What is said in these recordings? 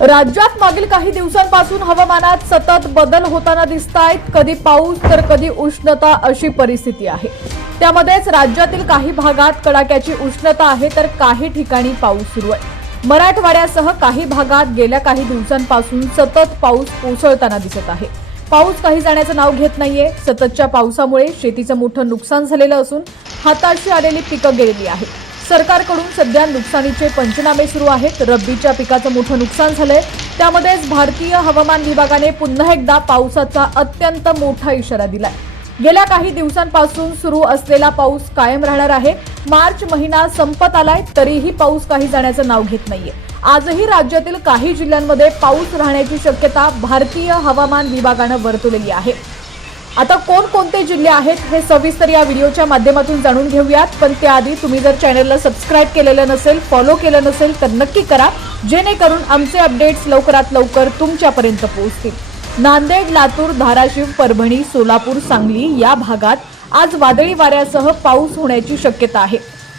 राज्यात मागील काही दिवसांपासून हवामानात सतत बदल होताना दिसतायत. कधी पाऊस तर कधी उष्णता अशी परिस्थिती आहे. त्यामध्येच राज्यातील काही भागात कडाक्याची उष्णता आहे तर काही ठिकाणी पाऊस सुरू आहे. मराठवाड्यासह काही भागात गेल्या काही दिवसांपासून सतत पाऊस कोसळताना दिसत आहे. पाऊस काही जाण्याचं नाव घेत नाहीये. सततच्या पावसामुळे शेतीचं मोठं नुकसान झालेलं असून हाताशी आलेली पिकं गेलेली आहेत. सरकारकडून सध्या नुकसानीचे पंचनामे सुरू आहेत. रब्बीच्या पिकाचं मोठं नुकसान झालंय. त्यामध्येच भारतीय हवामान विभागाने पुन्हा एकदा पावसाचा अत्यंत मोठा इशारा दिलाय. गेल्या काही दिवसांपासून सुरू असलेला पाऊस कायम राहणार आहे. मार्च महिना संपत आलाय तरीही पाऊस काही जाण्याचं नाव घेत नाहीये. आजही राज्यातील काही जिल्ह्यांमध्ये पाऊस राहण्याची शक्यता भारतीय हवामान विभागानं वर्तवलेली आहे. आता कोणकोणते जिल्हे आहेत हे सविस्तर या व्हिडिओच्या माध्यमातून जाणून घेऊयात. पण त्याआधी तुम्ही जर चॅनलला सबस्क्राईब केलेलं नसेल, फॉलो केलं नसेल तर नक्की करा, जेणेकरून आमचे अपडेट्स लवकरात लवकर तुमच्यापर्यंत पोहोचतील. नांदेड, लातूर, धाराशिव, परभणी, सोलापूर, सांगली या भागात आज वादळी वाऱ्यासह पाऊस होण्याची शक्यता आहे.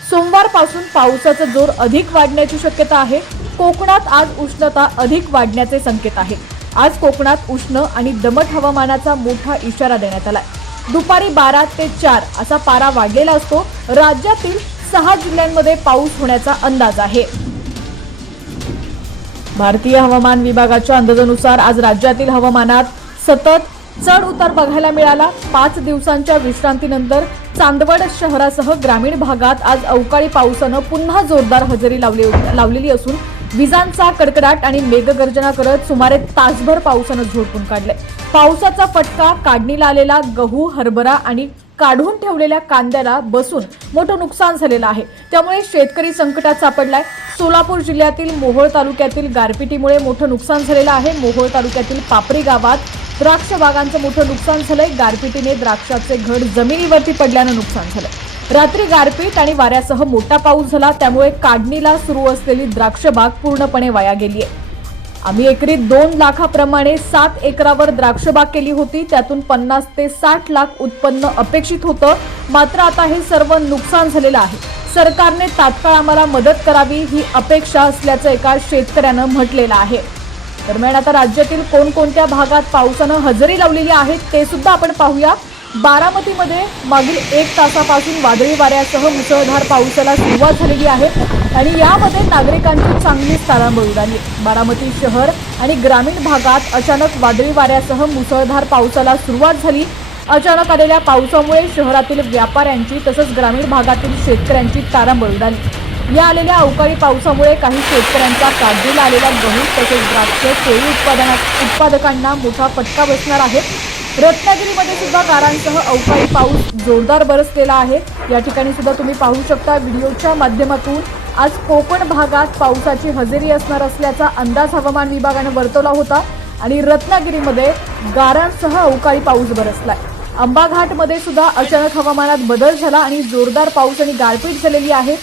सोमवारपासून पावसाचा जोर अधिक वाढण्याची शक्यता आहे. कोकणात आज उष्णता अधिक वाढण्याचे संकेत आहेत. आज कोकणात उष्ण आणि दमट हवामानाचा मोठा इशारा देण्यात आलाय. दुपारी 12 ते 4 असा पारा वाढलेला असतो. राज्यातील 6 जिल्ह्यांमध्ये पाऊस होण्याचा अंदाज आहे. भारतीय हवामान विभागाच्या अंदाजानुसार आज राज्यातील हवामानात सतत चढ उतार बघायला मिळाला. 5 दिवसांच्या विश्रांतीनंतर चांदवड शहरासह ग्रामीण भागात आज अवकाळी पावसानं पुन्हा जोरदार हजेरी लावलेली असून विजांचा कडकडाट आणि मेघगर्जना करत सुमारे तासभर पावसानं झोडपून काढलंय. पावसाचा फटका काढणीला आलेला गहू, हरभरा आणि काढून ठेवलेल्या कांद्याला बसून मोठं नुकसान झालेलं आहे. त्यामुळे शेतकरी संकटात सापडलाय. सोलापूर जिल्ह्यातील मोहोळ तालुक्यातील गारपिटीमुळे मोठं नुकसान झालेलं आहे. मोहोळ तालुक्यातील पापरी गावात द्राक्ष बागांचं मोठं नुकसान झालंय. गारपिटीने द्राक्षाचे घड जमिनीवरती पडल्यानं नुकसान झालंय. रात्री गारपीट आणि वाऱ्यासह मोठा पाऊस झाला. त्यामुळे काढणीला सुरू असलेली द्राक्ष बाग पूर्णपणे वाया गेली आहे. आम्ही एकरी 2 लाखाप्रमाणे 7 एकरावर द्राक्ष बाग केली होती. त्यातून 50 ते 60 लाख उत्पन्न अपेक्षित होतं. मात्र आता हे सर्व नुकसान झालेलं आहे. सरकारने तात्काळ आम्हाला मदत करावी ही अपेक्षा असल्याचं एका शेतकऱ्यानं म्हटलेलं आहे. दरम्यान आता राज्यातील कोणकोणत्या भागात पावसानं हजेरी लावलेली आहे ते सुद्धा आपण पाहूया. बारामतीमध्ये मागील 1 तासापासून वादळी वाऱ्यासह मुसळधार पावसाला सुरुवात झालेली आहे आणि यामध्ये नागरिकांची चांगलीच तारांबळ उडाली. बारामती शहर आणि ग्रामीण भागात अचानक वादळी वाऱ्यासह मुसळधार पावसाला सुरुवात झाली. अचानक आलेल्या पावसामुळे शहरातील व्यापाऱ्यांची तसंच ग्रामीण भागातील शेतकऱ्यांची तारांबळ उडाली. या आलेल्या अवकाळी पावसामुळे काही शेतकऱ्यांचा काढणीला आलेला गहू तसेच द्राक्ष, केळी उत्पादकांना मोठा फटका बसणार आहे. रत्नागिरीमध्ये सुद्धा गारांसह अवकाळी पाऊस जोरदार बरसलेला आहे. या ठिकाणी सुद्धा तुम्ही पाहू शकता व्हिडिओच्या माध्यमातून आज कोकण भागात पावसाची हजेरी असणार असल्याचा अंदाज हवामान विभागाने वर्तवला होता आणि रत्नागिरीमध्ये गारांसह अवकाळी पाऊस बरसलाय. अंबाघाटमध्ये सुद्धा अचानक हवामानात बदल झाला आणि जोरदार पाऊस आणि गारपीट झालेली आहे.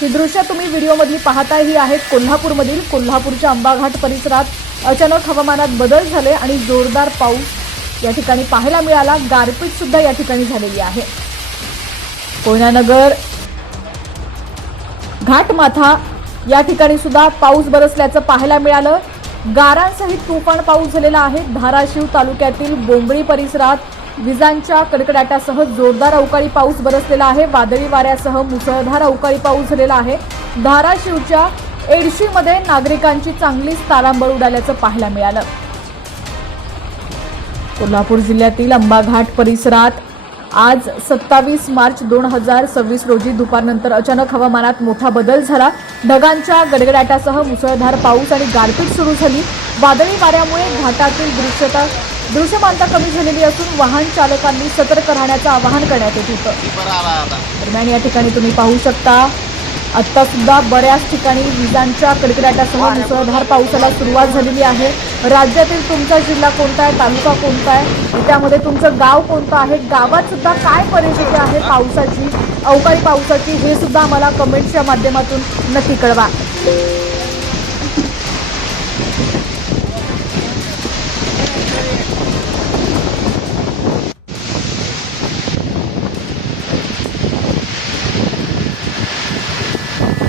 ही दृश्य तुम्ही व्हिडिओमधली पाहताय ही आहेत कोल्हापूरमधील. कोल्हापूरच्या अंबाघाट परिसरात अचानक हवामानात बदल झाले आणि जोरदार पाऊस या ठिकाणी पाहायला मिळाला. गारपीट सुद्धा या ठिकाणी झालेली आहे. कोयनानगर, घाटमाथा या ठिकाणी सुद्धा पाऊस बरसल्याचं पाहायला मिळालं. गारांसहित तुफान पाऊस झालेला आहे. धाराशिव तालुक्यातील बोंबळी परिसरात विजांच्या कडकडाटासह जोरदार अवकाळी पाऊस बरसलेला आहे. वादळी वाऱ्यासह मुसळधार अवकाळी पाऊस झालेला आहे. धाराशिवच्या एडशीमध्ये नागरिकांची चांगलीच तारांबळ उडाल्याचं पाहायला मिळालं. कोल्हापूर जिल्ह्यातील अंबाघाट परिसरात आज 27 मार्च 2026 रोजी दुपारनंतर अचानक हवामानात मोठा बदल झाला. ढगांच्या गडगडाटासह मुसळधार पाऊस आणि गारपीट सुरू झाली. वादळी वाऱ्यामुळे घाटातील दृश्यमानता कमी झालेली असून वाहन चालकांनी सतर्क राहण्याचं आवाहन करण्यात येत होतं. दरम्यान या ठिकाणी तुम्ही पाहू शकता आता सुद्धा बऱ्याच ठिकाणी विजांच्या कडकडाटासह मुसळधार पावसाला सुरुवात झालेली आहे. राज्यातील तुमचा जिल्हा कोणता आहे, तालुका कोणता आहे, त्यामध्ये तुमचं गाव कोणतं आहे, गावात सुद्धा काय परिस्थिती आहे पावसाची, अवकाळी पावसाची, हे सुद्धा आम्हाला कमेंटच्या माध्यमातून नक्की कळवा.